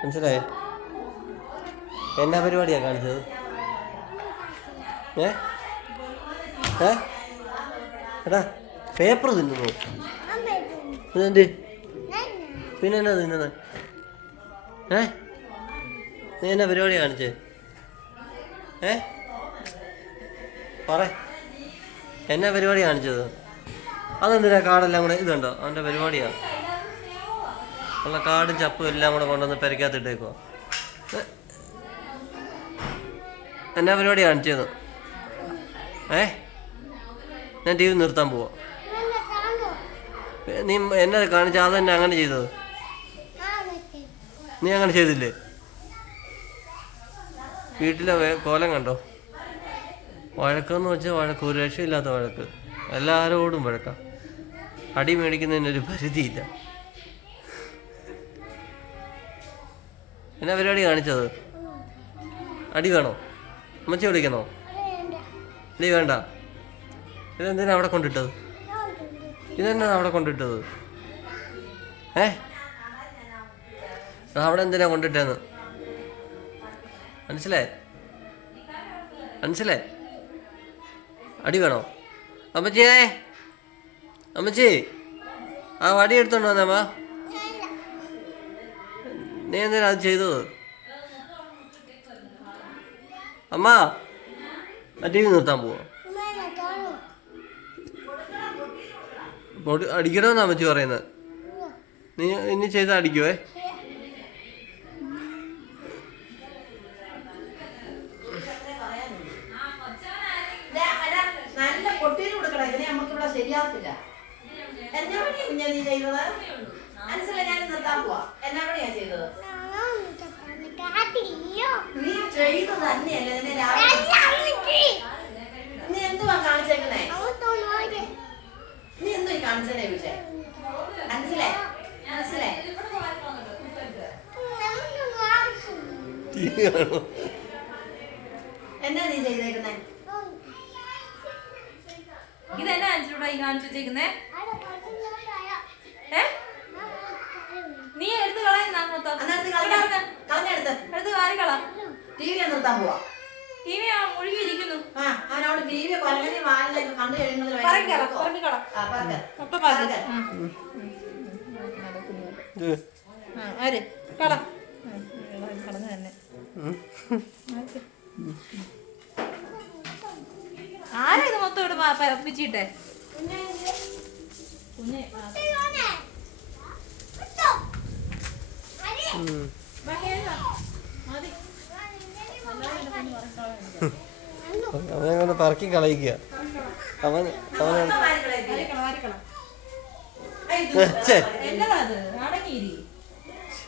മനസ്സിലായോ? എന്നാ പരിപാടിയാണ് കാണിച്ചത്? ഏ ഏ എടാ പേപ്പർ തിന്നുന്നു. ഇതെന്ത് പിന്നെ എന്നാ തിന്നുന്നത്? നീ എന്നാ പരിപാടി കാണിച്ചേ? പറ, എന്നാ പരിപാടി കാണിച്ചത്? അതെന്തിനാ കാടെല്ലാം കൂടെ? ഇതുണ്ടോ അവൻ്റെ പരിപാടിയാണ്. ഉള്ള കാടും ചപ്പും എല്ലാം കൂടെ കൊണ്ടുവന്ന് പെരക്കകത്തിട്ടേക്കോ. എന്നാ പരിപാടി കാണിച്ചത്? ഞാൻ ടി വി നിർത്താൻ പോവാ. നീ എന്നെ കാണിച്ച അതെന്നെ അങ്ങനെ ചെയ്തത്? നീ അങ്ങനെ ചെയ്തില്ലേ? വീട്ടിലെ കോലം കണ്ടോ? വഴക്കെന്ന് വെച്ചാൽ വഴക്ക്, ഒരു രക്ഷയില്ലാത്ത വഴക്ക്, എല്ലാവരോടും വഴക്കാം. അടി മേടിക്കുന്നതിനൊരു പരിധിയില്ല. എന്നാ പരിപാടി കാണിച്ചത്? അടി വേണോ? അമ്മച്ചി വിളിക്കണോ? നീ വേണ്ട. ഇതെന്തിനാ അവിടെ കൊണ്ടിട്ടത്? ഇതെന്നാ അവിടെ കൊണ്ടിട്ടത്? അവിടെ എന്തിനാ കൊണ്ടിട്ടെന്ന് മനസ്സിലായി? അടി വേണോ? അമ്മച്ചിയേ, അമ്മച്ചി ആ വടി എടുത്തോണ്ട് വന്നമ്മ. നീ എന്തിനാ അത് ചെയ്തത്? അമ്മ ആ ടി വി നിർത്താൻ പോവാ. അടിക്കണമെന്നാ അമ്മച്ചി പറയുന്നത്. നീ ഇനി ചെയ്താൽ അടിക്കുവേ. ശരിയാവത്തില്ല. എന്നാ പണിയാ കുഞ്ഞാ നീ ചെയ്തത്? മനസ്സിലായി, ഞാൻ നിർത്താൻ പോവാ. എന്നാ പണിയാ ചെയ്തത്? നീ ചെയ്തു തന്നെയല്ലേ നിന്നെ രാവിലെ. നീ എന്തുവാ കാണിച്ചേക്കുന്നേ? നീ എന്തോ കാണിച്ചതേ വിളിച്ചേ? മനസ്സിലായി. എന്നാ നീ ചെയ്തേക്കുന്നേ? ഇതെന്നാ അഞ്ചൂടെ ഈ കാണിച്ചു വെച്ചേക്കുന്നേ? നീ എടുത്ത് കളയുന്ന മൊത്തം എടുത്ത് കാലിക്കള. ടി വി നിർത്താൻ പോവാ. ടി വി മുഴുകിയിരിക്കുന്നു. അവനോട് ടി വി കൊലകനെ വാലിലേക്ക് കണ്ടു കഴിയുന്നത് തന്നെ. ആരാ ഇത് മൊത്തം ഇവിടെ പപ്പിച്ചിട്ടെ? കുഞ്ഞെ അവനെ പറക്കി കളയിക്കുക. എന്നതാത്? അടങ്ങിയിരി.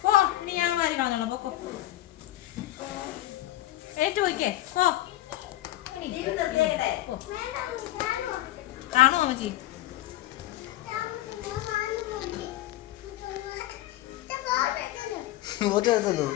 പോ, നീ ഞാൻ വാരി കളഞ്ഞോളാം. പൊക്കോ, ഏറ്റു പോയിക്കേ. പോ. കാണോ അമ്മച്ചി? ഫോട്ടോ എടുത്തോ?